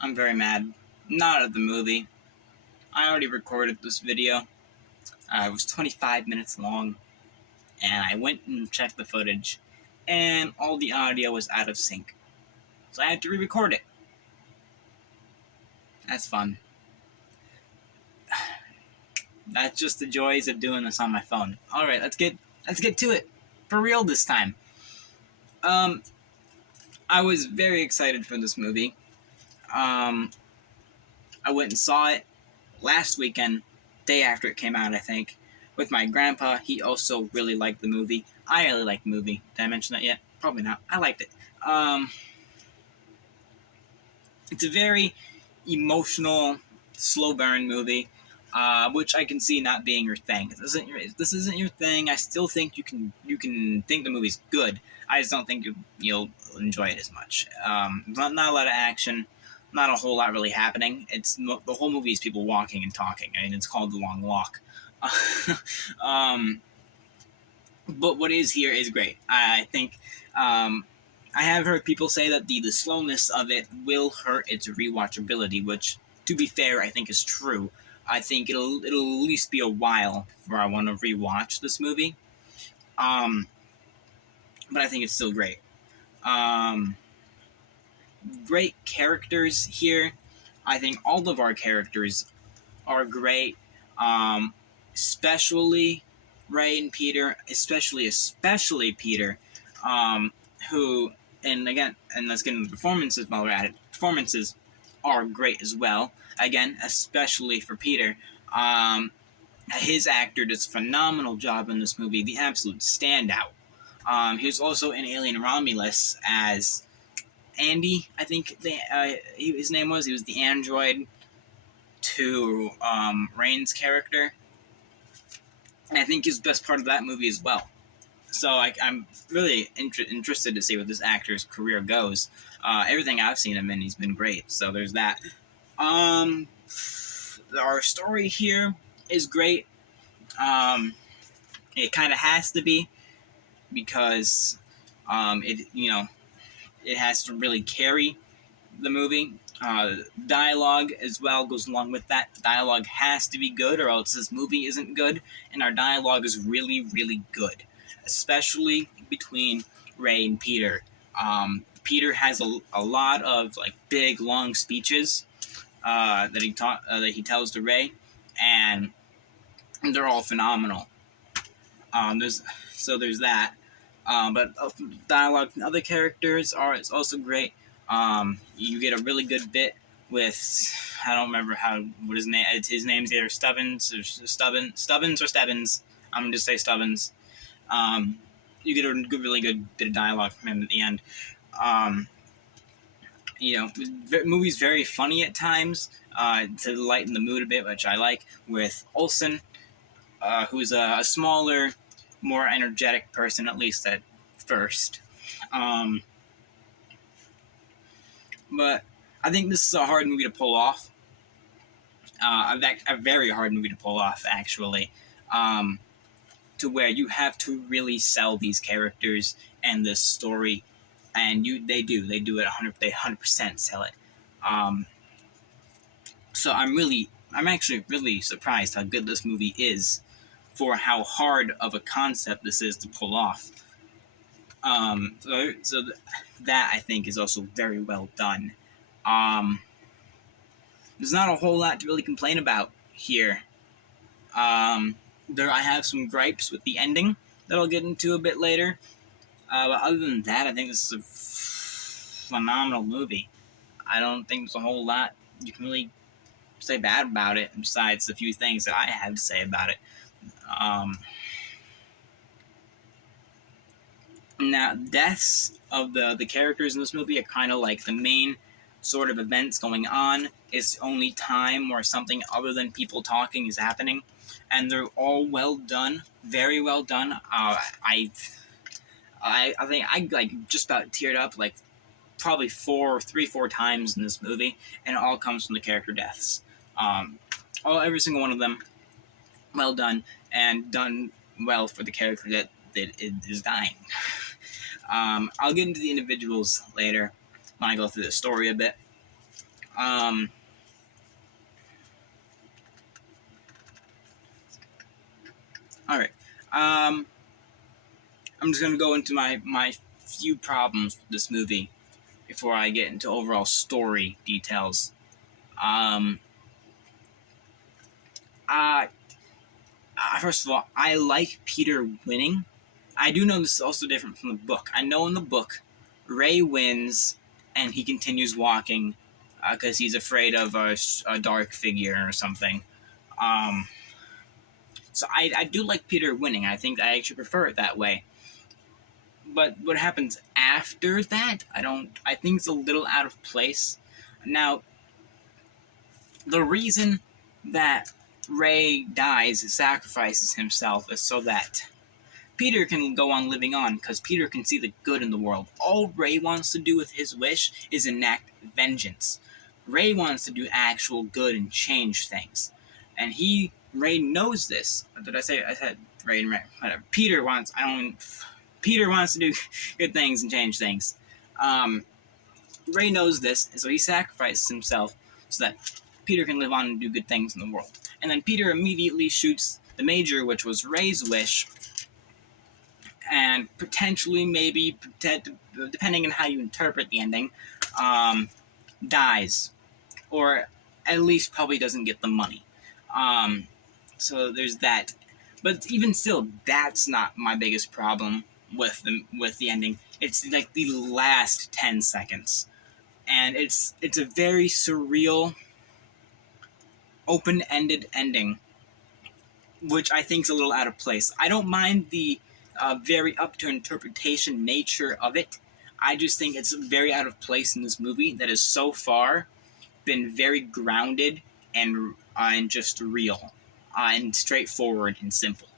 I'm very mad. Not at the movie. I already recorded this video. It was 25 minutes long, and I went and checked the footage, and all the audio was out of sync. So I had to re-record it. That's fun. That's just the joys of doing this on my phone. Alright, let's get to it. For real this time. I was very excited for this movie. I went and saw it last weekend, day after it came out, I think, with my grandpa. He also really liked the movie. I really liked the movie. Did I mention that yet? Probably not. I liked it. It's a very emotional, slow burn movie, which I can see not being your thing. This isn't your thing. I still think you can think the movie's good. I just don't think you'll enjoy it as much. Not a lot of action, not a whole lot really happening. The whole movie is people walking and talking. I mean, it's called The Long Walk. But what is here is great. I think I have heard people say that the slowness of it will hurt its rewatchability, which, to be fair, I think is true. I think it'll at least be a while before I want to rewatch this movie. But I think it's still great. Great characters here. I think all of our characters are great. Especially Ray and Peter, especially Peter, who, and let's get into the performances while we're at it. Performances are great as well. Again, especially for Peter. His actor does a phenomenal job in this movie, the absolute standout. He was also in Alien Romulus as Andy, I think his name was. He was the android to Rain's character. And I think he's the best part of that movie as well. So I'm really interested to see where this actor's career goes. Everything I've seen him in, he's been great. So there's that. Our story here is great. It kind of has to be, because it has to really carry the movie. Dialogue as well goes along with that. The dialogue has to be good, or else this movie isn't good. And our dialogue is really, really good, especially between Ray and Peter. Peter has a lot of big, long speeches that he tells to Ray, and they're all phenomenal. There's that. But dialogue from other characters is also great. You get a really good bit with, I don't remember what his name. His name's either Stubbins or Stebbins. I'm gonna just say Stubbins. You get a really good bit of dialogue from him at the end. The movie's very funny at times to lighten the mood a bit, which I like. With Olsen, who's a smaller, more energetic person, at least at first. But I think this is a hard movie to pull off. A very hard movie to pull off, actually. To where you have to really sell these characters and this story, and they do it 100% sell it. So I'm actually really surprised how good this movie is, for how hard of a concept this is to pull off. So that I think is also very well done. There's not a whole lot to really complain about here. I have some gripes with the ending that I'll get into a bit later. But other than that, I think this is a phenomenal movie. I don't think there's a whole lot you can really say bad about it, besides the few things that I have to say about it. Now, deaths of the characters in this movie are kind of like the main sort of events going on. It's only time where something other than people talking is happening, and they're all well done, very well done. I think I just about teared up probably 4 times in this movie, and it all comes from the character deaths. Every single one of them, well done, and done well for the character that is dying. I'll get into the individuals later when I go through the story a bit. All right. I'm just gonna go into my few problems with this movie before I get into overall story details. Um, uh, First of all, I like Peter winning. I do know this is also different from the book. I know in the book, Ray wins and he continues walking because he's afraid of a dark figure or something. Um, so I do like Peter winning. I think I actually prefer it that way. But what happens after that, I think it's a little out of place. Now, the reason that Ray dies, sacrifices himself, is so that Peter can go on living on, because Peter can see the good in the world. All Ray wants to do with his wish is enact vengeance. Ray wants to do actual good and change things. And Ray knows this. Did I say, I said Ray and Ray. Whatever. Peter wants to do good things and change things. Ray knows this, and so he sacrifices himself so that Peter can live on and do good things in the world. And then Peter immediately shoots the Major, which was Ray's wish, and potentially, maybe, depending on how you interpret the ending, dies. Or at least probably doesn't get the money. So there's that. But even still, that's not my biggest problem with the ending. It's like the last 10 seconds. And it's a very surreal, open-ended ending, which I think is a little out of place. I don't mind the very up to interpretation nature of it. I just think it's very out of place in this movie that has so far been very grounded and just real and straightforward and simple.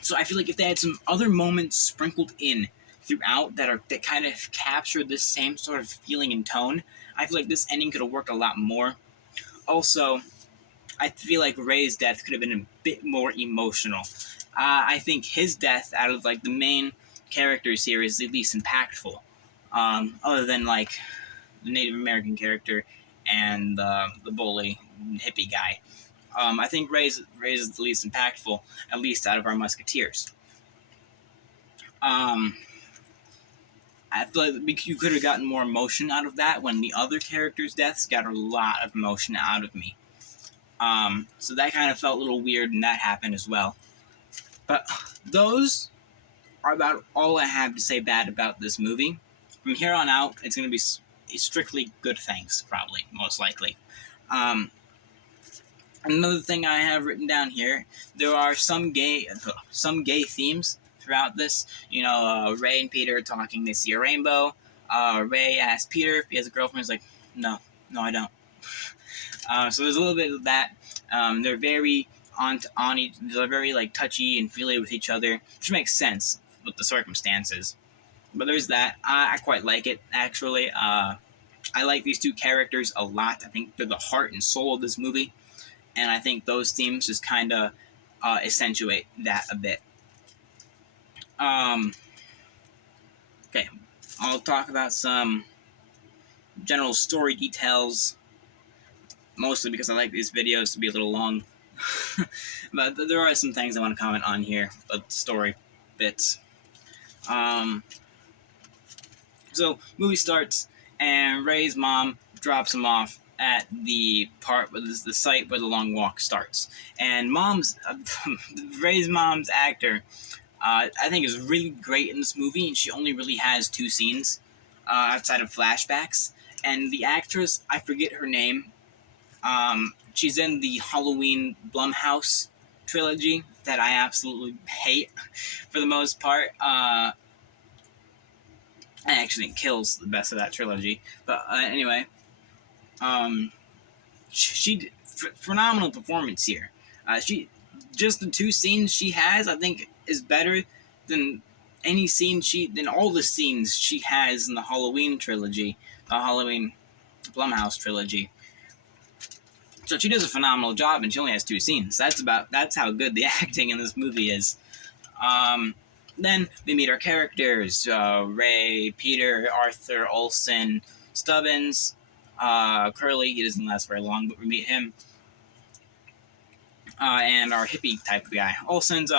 So I feel like if they had some other moments sprinkled in throughout that kind of capture this same sort of feeling and tone, I feel like this ending could have worked a lot more. Also, I feel like Ray's death could have been a bit more emotional. I think his death, out of like the main characters here, is the least impactful. Other than like the Native American character and the bully hippie guy. I think Ray's is the least impactful, at least out of our Musketeers. I feel like you could have gotten more emotion out of that when the other characters' deaths got a lot of emotion out of me. So that kind of felt a little weird, and that happened as well. But those are about all I have to say bad about this movie. From here on out, it's going to be strictly good things, probably, most likely. Another thing I have written down here, there are some gay themes throughout this. You know, Ray and Peter are talking, they see a rainbow. Ray asks Peter if he has a girlfriend. He's like, no, I don't. So there's a little bit of that. They're very they're very like touchy and feely with each other, which makes sense with the circumstances. But there's that. I quite like it, actually. I like these two characters a lot. I think they're the heart and soul of this movie. And I think those themes just kind of accentuate that a bit. Okay, I'll talk about some general story details, mostly because I like these videos to be a little long. But there are some things I want to comment on here, but story bits. So, movie starts, and Ray's mom drops him off at the site where the long walk starts. And Ray's mom's actor, I think is really great in this movie, and she only really has 2 scenes outside of flashbacks. And the actress, I forget her name. She's in the Halloween Blumhouse trilogy that I absolutely hate for the most part. I actually think Kills the best of that trilogy. But anyway, she did phenomenal performance here. She just the 2 scenes she has, I think, is better than than all the scenes she has in the Halloween trilogy, the Halloween Blumhouse trilogy. So she does a phenomenal job, and she only has 2 scenes. That's how good the acting in this movie is. Then we meet our characters: Ray, Peter, Arthur, Olsen, Stubbins. Curly, he doesn't last very long, but we meet him. And our hippie type of guy. Olsen's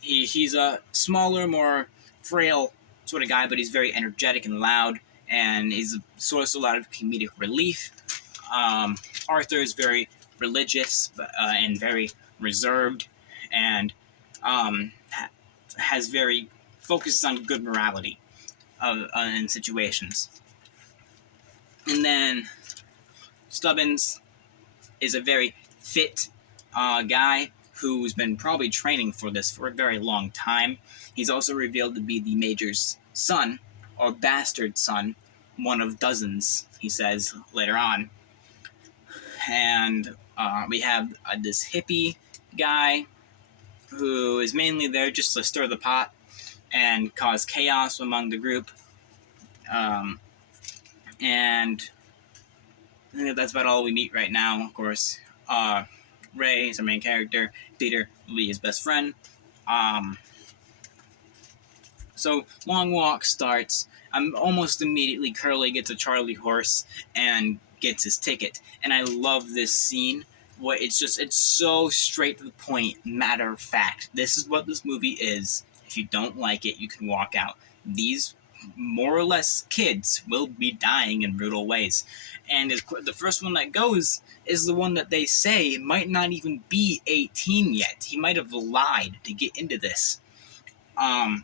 he's a smaller, more frail sort of guy, but he's very energetic and loud, and he's a source of a lot of comedic relief. Arthur is very religious and very reserved, and has very focuses on good morality in situations. And then Stubbins is a very fit guy who's been probably training for this for a very long time. He's also revealed to be the Major's son, or bastard son, one of dozens, he says later on. And we have this hippie guy who is mainly there just to stir the pot and cause chaos among the group. And I think that's about all we meet right now, of course. Ray is our main character. Peter will be his best friend. So Long Walk starts. Almost immediately, Curly gets a Charlie horse and gets his ticket. And I love this scene. It's so straight to the point, matter of fact. This is what this movie is. If you don't like it, you can walk out. These more or less kids will be dying in brutal ways. And the first one that goes is the one that they say might not even be 18 yet. He might have lied to get into this. And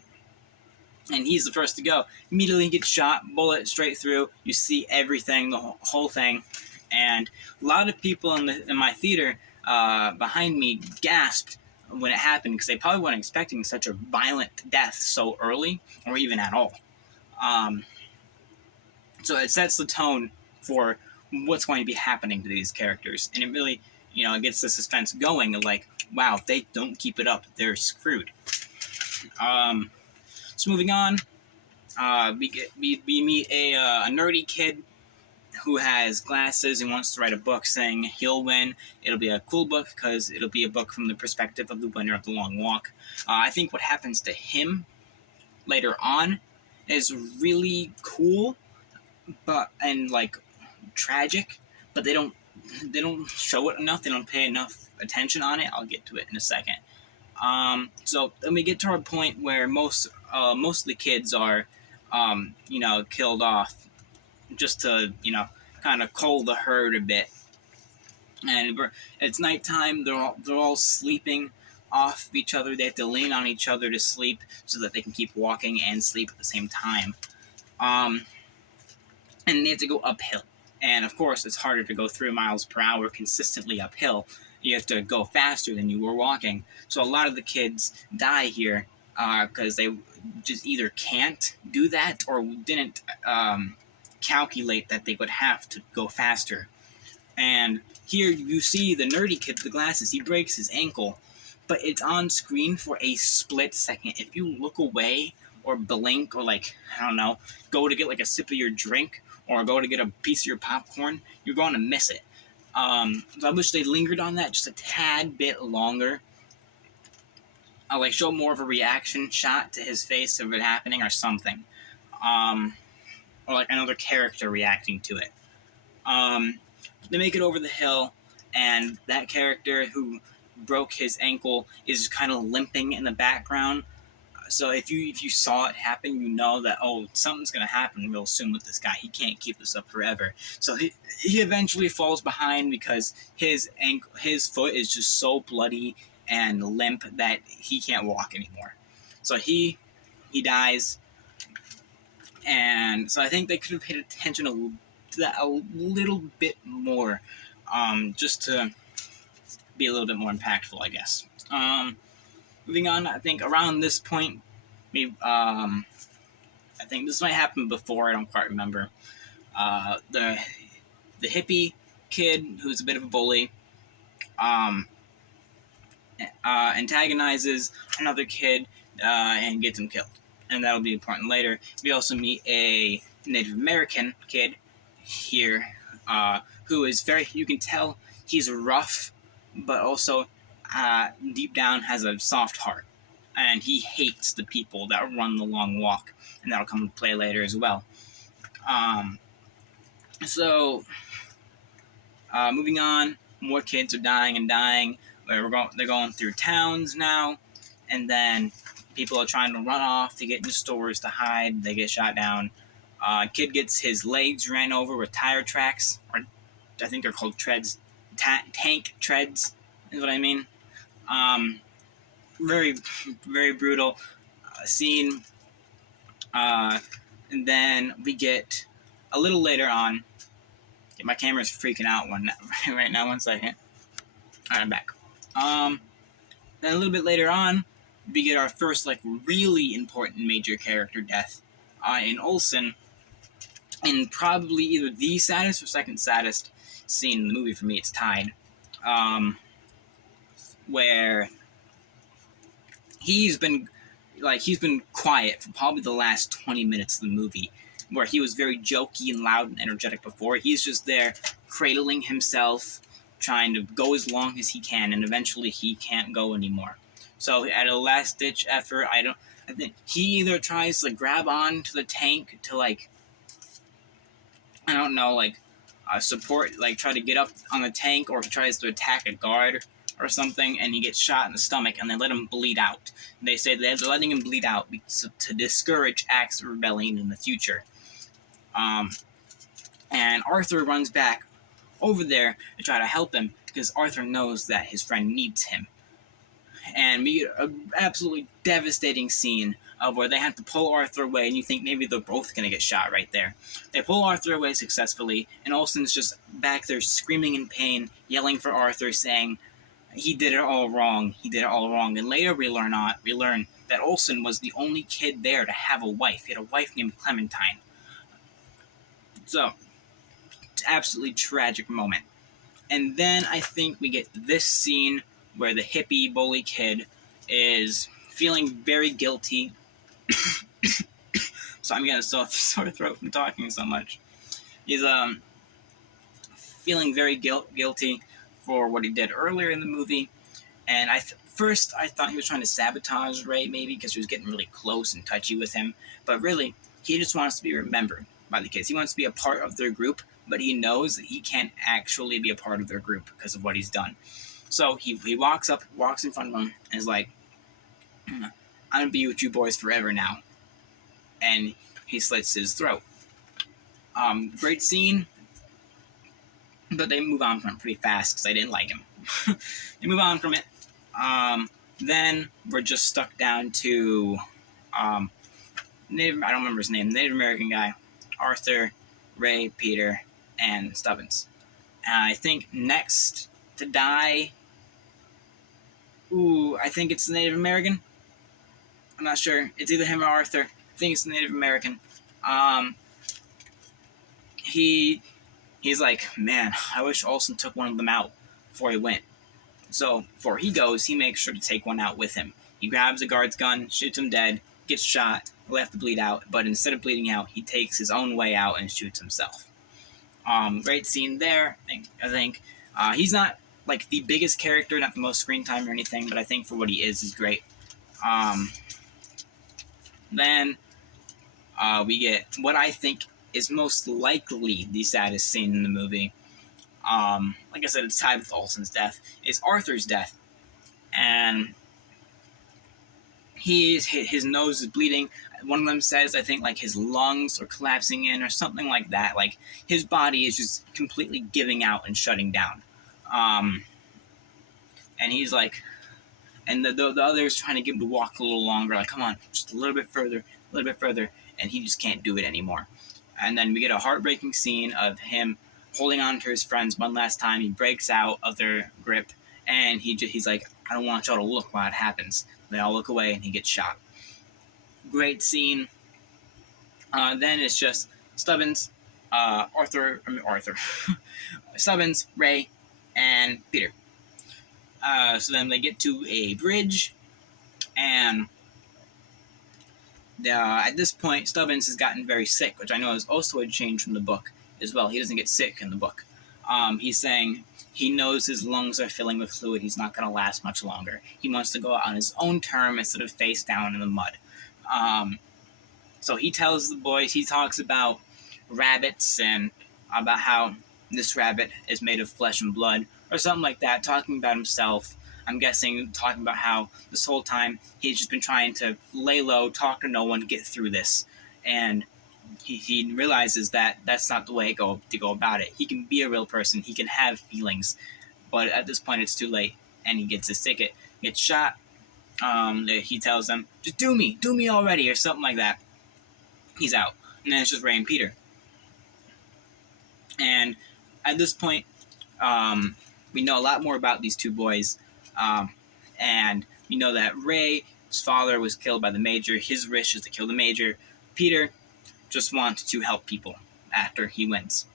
he's the first to go. Immediately gets shot, bullet straight through. You see everything, the whole thing. And a lot of people in my theater behind me gasped when it happened, because they probably weren't expecting such a violent death so early, or even at all. So it sets the tone for what's going to be happening to these characters. And it really, it gets the suspense going, like, wow, if they don't keep it up, they're screwed. So moving on, we meet a nerdy kid who has glasses and wants to write a book saying he'll win. It'll be a cool book because it'll be a book from the perspective of the winner of the Long Walk. I think what happens to him later on is really cool, and tragic, but they don't show it enough. They don't pay enough attention on it. I'll get to it in a second. So then we get to our point where most of the kids are, killed off just to, kind of cull the herd a bit. And it's nighttime. They're all sleeping off each other. They have to lean on each other to sleep so that they can keep walking and sleep at the same time. And they have to go uphill. And of course, it's harder to go 3 miles per hour consistently uphill. You have to go faster than you were walking. So a lot of the kids die here because they just either can't do that or didn't calculate that they would have to go faster. And here you see the nerdy kid with the glasses. He breaks his ankle, but it's on screen for a split second. If you look away or blink or go to get a sip of your drink or go to get a piece of your popcorn, you're going to miss it. So I wish they lingered on that just a tad bit longer. I'll show more of a reaction shot to his face of it happening or something. Or another character reacting to it. They make it over the hill, and that character who broke his ankle is kind of limping in the background. So if you saw it happen, you know that, something's going to happen real soon with this guy. He can't keep this up forever. So he eventually falls behind because his foot is just so bloody and limp that he can't walk anymore. So he dies. And so I think they could have paid attention to that a little bit more, just to be a little bit more impactful, I guess. Moving on, I think around this point, I think this might happen before, I don't quite remember. The hippie kid, who's a bit of a bully, antagonizes another kid and gets him killed. And that'll be important later. We also meet a Native American kid here, who is you can tell he's rough, but also deep down has a soft heart. And he hates the people that run the Long Walk, and that'll come into play later as well. So, moving on, more kids are dying and dying. They're going through towns now, and then people are trying to run off to get into stores to hide. They get shot down. Kid gets his legs ran over with tire tracks, or I think they're called treads. Tank treads is what I mean. Very, very brutal scene. And then we get a little later on. My camera's freaking out right now. 1 second. Alright, I'm back. Then a little bit later on, we get our first really important major character death in Olsen, and probably either the saddest or second saddest scene in the movie for me. It's tied, where he's been quiet for probably the last 20 minutes of the movie, where he was very jokey and loud and energetic before. He's just there cradling himself, trying to go as long as he can, and eventually he can't go anymore. So at a last-ditch effort, I think he either tries to grab on to the tank to support, try to get up on the tank, or he tries to attack a guard or something, and he gets shot in the stomach, and they let him bleed out. They say they're letting him bleed out to discourage acts of rebellion in the future. And Arthur runs back over there to try to help him, because Arthur knows that his friend needs him. And we get an absolutely devastating scene of where they have to pull Arthur away, and you think maybe they're both going to get shot right there. They pull Arthur away successfully, and Olsen's just back there screaming in pain, yelling for Arthur, saying, he did it all wrong. He did it all wrong. And later we learn that Olsen was the only kid there to have a wife. He had a wife named Clementine. So, it's an absolutely tragic moment. And then I think we get this scene where the hippie bully kid is feeling very guilty. So I'm getting a sore throat from talking so much. He's feeling very guilty for what he did earlier in the movie, and first I thought he was trying to sabotage Ray, maybe because he was getting really close and touchy with him, but really he just wants to be remembered by the kids. He wants to be a part of their group, but he knows that he can't actually be a part of their group because of what he's done. So he walks in front of them, and is like, I'm gonna be with you boys forever now, and he slits his throat. Great scene, but they move on from it pretty fast because I didn't like him. They move on from it. Then we're just stuck down to I don't remember his name, Native American guy, Arthur, Ray, Peter, and Stubbins. I think next to die, I think it's the Native American. I'm not sure. It's either him or Arthur. I think it's the Native American. He's like, man, I wish Olsen took one of them out before he went. So before he goes, he makes sure to take one out with him. He grabs the guard's gun, shoots him dead, gets shot, left to bleed out, but instead of bleeding out, he takes his own way out and shoots himself. Great scene there, I think. He's not the biggest character, not the most screen time or anything, but I think for what he is great. Then we get what I think is most likely the saddest scene in the movie. Like I said, it's tied with Olsen's death. It's Arthur's death, and his nose is bleeding. One of them says, I think, his lungs are collapsing in or something like that. His body is just completely giving out and shutting down. And he's and the others trying to get him to walk a little longer. Come on, just a little bit further, and he just can't do it anymore. And then we get a heartbreaking scene of him holding on to his friends one last time. He breaks out of their grip, and he's like, I don't want y'all to look while it happens. They all look away, and he gets shot. Great scene. Then it's just Stubbins, Stubbins, Ray, and Peter. So then they get to a bridge, and at this point, Stubbins has gotten very sick, which I know is also a change from the book as well. He doesn't get sick in the book. He's saying he knows his lungs are filling with fluid. He's not going to last much longer. He wants to go out on his own term instead of face down in the mud. So he tells the boys, he talks about rabbits and about how this rabbit is made of flesh and blood, or something like that, talking about himself. I'm guessing talking about how this whole time he's just been trying to lay low, talk to no one, get through this. And he realizes that that's not the way to go about it. He can be a real person. He can have feelings. But at this point, it's too late. And he gets his ticket, gets shot. He tells them, just do me already, or something like that. He's out. And then it's just Ray and Peter. And at this point, we know a lot more about these two boys. And we know that Ray's father was killed by the Major. His wish is to kill the Major. Peter just wants to help people after he wins.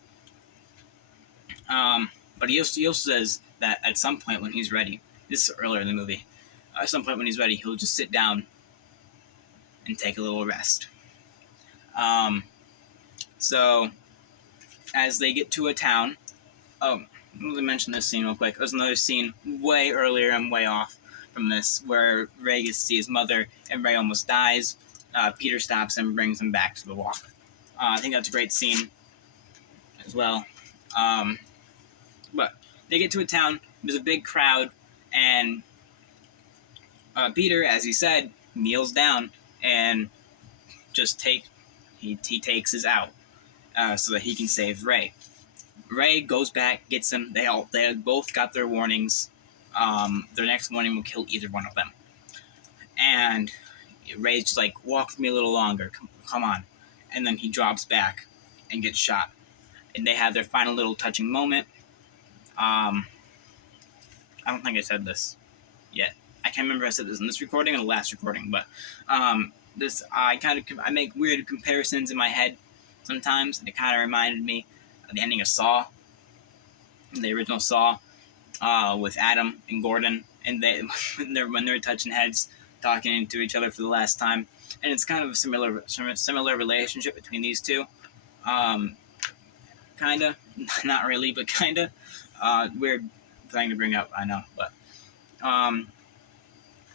But he also says that at some point when he's ready, this is earlier in the movie, at some point when he's ready, he'll just sit down and take a little rest. So as they get to a town, let me mention this scene real quick. There's another scene way earlier and way off from this where Ray gets to see his mother and Ray almost dies. Peter stops him and brings him back to the walk. I think that's a great scene as well. But they get to a town, there's a big crowd, and Peter, as he said, kneels down and just he takes his out so that he can save Ray. Ray goes back, gets him. They both got their warnings. Their next warning will kill either one of them. And Ray's just like, walk with me a little longer. Come on. And then he drops back and gets shot. And they have their final little touching moment. I don't think I said this yet. I can't remember if I said this in this recording or the last recording, but I make weird comparisons in my head sometimes, and it kind of reminded me of the ending of Saw, the original Saw, with Adam and Gordon, and when they're touching heads, talking to each other for the last time, and it's kind of a similar relationship between these two. Kinda, not really, but kinda. Weird thing to bring up, I know, but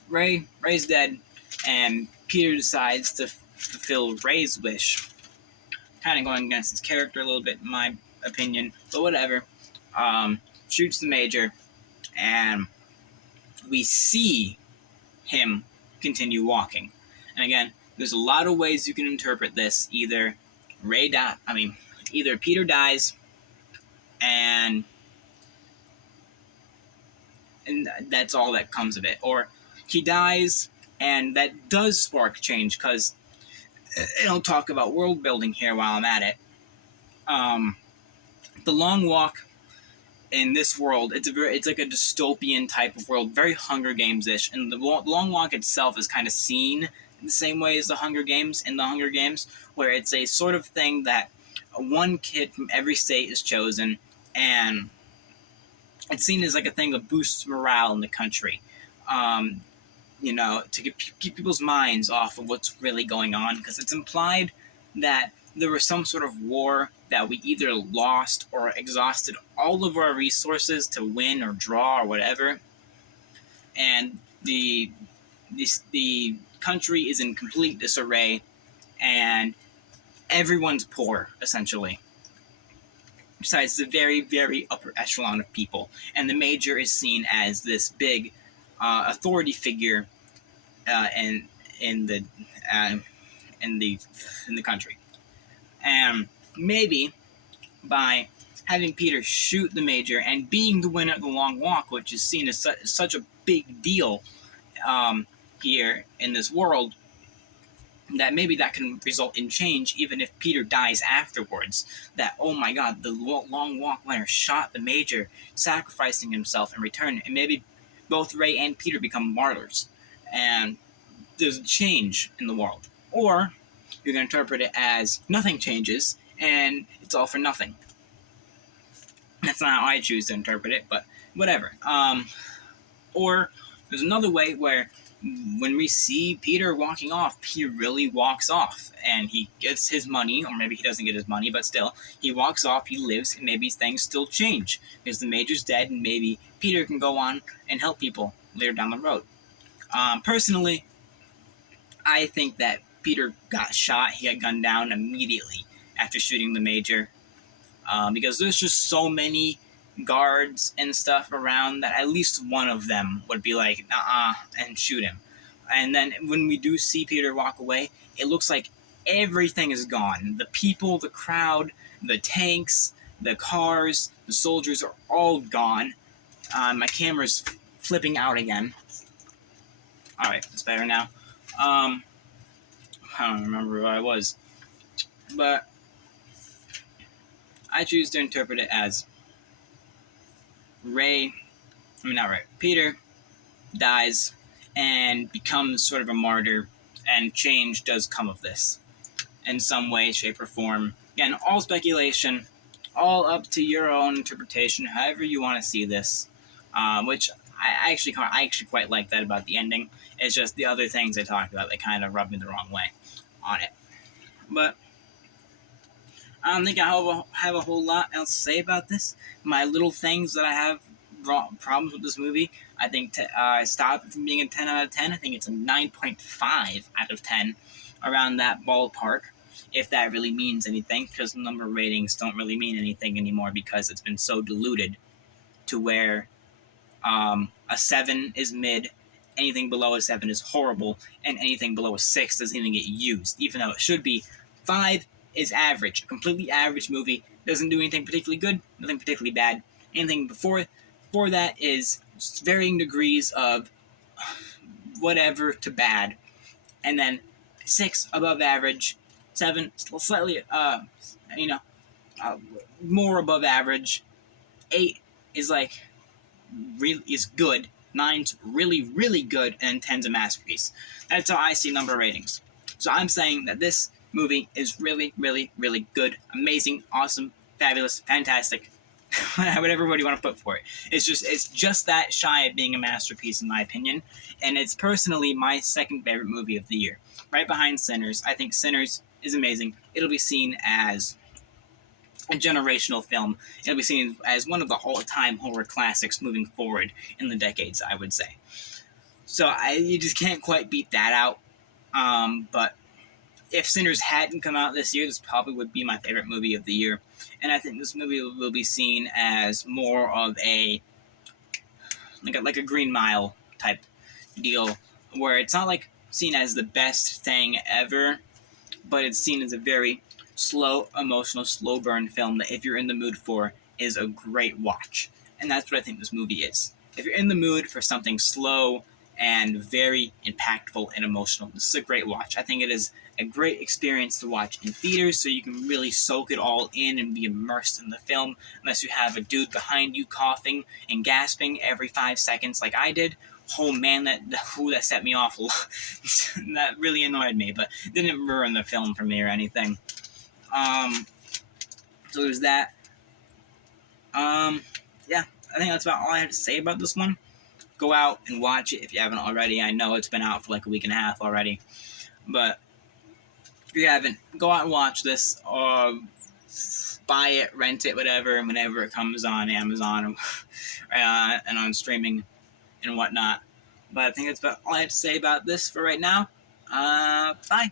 Ray's dead, and Peter decides to fulfill Ray's wish. Kind of going against his character a little bit, in my opinion, but whatever. Shoots the Major, and we see him continue walking. And again, there's a lot of ways you can interpret this. Either Peter dies, and that's all that comes of it, or he dies, and that does spark change, because I'll talk about world building here while I'm at it. The Long Walk in this world, it's like a dystopian type of world, very Hunger Games-ish, and the Long Walk itself is kind of seen in the same way as the Hunger Games in the Hunger Games, where it's a sort of thing that one kid from every state is chosen, and it's seen as like a thing that boosts morale in the country, to keep people's minds off of what's really going on, because it's implied that there was some sort of war that we either lost or exhausted all of our resources to win or draw or whatever, and the country is in complete disarray, and everyone's poor, essentially, besides the very, very upper echelon of people. And the Major is seen as this big authority figure in the country. And maybe by having Peter shoot the Major and being the winner of the Long Walk, which is seen as such a big deal here in this world, that maybe that can result in change, even if Peter dies afterwards. That, oh my god, the Long Walk winner shot the Major, sacrificing himself in return, and maybe both Ray and Peter become martyrs, and there's a change in the world. Or you can interpret it as nothing changes, and it's all for nothing. That's not how I choose to interpret it, but whatever. Or there's another way where when we see Peter walking off, he really walks off, and he gets his money, or maybe he doesn't get his money, but still, he walks off, he lives, and maybe things still change, because the Major's dead, and maybe Peter can go on and help people later down the road. Personally, I think that Peter got shot, he got gunned down immediately after shooting the Major. because there's just so many guards and stuff around that at least one of them would be like, and shoot him. And then when we do see Peter walk away, it looks like everything is gone. The people, the crowd, the tanks, the cars, the soldiers are all gone. My camera's flipping out again. Alright, it's better now. I don't remember where I was. But I choose to interpret it as Peter dies and becomes sort of a martyr, and change does come of this in some way, shape, or form. Again, all speculation, all up to your own interpretation, however you want to see this, which I actually quite like that about the ending. It's just the other things I talked about that kind of rubbed me the wrong way on it. But I don't think I have a whole lot else to say about this. My little things that I have problems with this movie, I think I stop it from being a 10 out of 10. I think it's a 9.5 out of 10, around that ballpark, if that really means anything, because the number of ratings don't really mean anything anymore because it's been so diluted to where a 7 is mid, anything below a 7 is horrible, and anything below a 6 doesn't even get used, even though it should be. 5 is average. A completely average movie. Doesn't do anything particularly good, nothing particularly bad. Anything before that is varying degrees of whatever to bad. And then 6 above average, 7 slightly more above average, 8 is like really is good, 9's really, really good, and 10's a masterpiece. That's how I see number ratings. So I'm saying that this movie is really, really, really good, amazing, awesome, fabulous, fantastic, whatever word you want to put for it. It's just that shy of being a masterpiece in my opinion, and it's personally my second favorite movie of the year, right behind Sinners. I think Sinners is amazing. It'll be seen as a generational film. It'll be seen as one of the all-time horror classics moving forward in the decades, I would say. So you just can't quite beat that out. But if Sinners hadn't come out this year, this probably would be my favorite movie of the year. And I think this movie will be seen as more of a like a Green Mile type deal, where it's not like seen as the best thing ever, but it's seen as a very slow, emotional, slow burn film that if you're in the mood for, is a great watch. And that's what I think this movie is. If you're in the mood for something slow and very impactful and emotional, this is a great watch. I think it is a great experience to watch in theaters, so you can really soak it all in and be immersed in the film, unless you have a dude behind you coughing and gasping every 5 seconds like I did. Oh man, that set me off. That really annoyed me, but didn't ruin the film for me or anything. So there's that. Yeah, I think that's about all I have to say about this one. Go out and watch it if you haven't already. I know it's been out for like a week and a half already, but if you haven't, go out and watch this, or buy it, rent it, whatever, whenever it comes on Amazon and on streaming and whatnot. But I think that's about all I have to say about this for right now. Bye.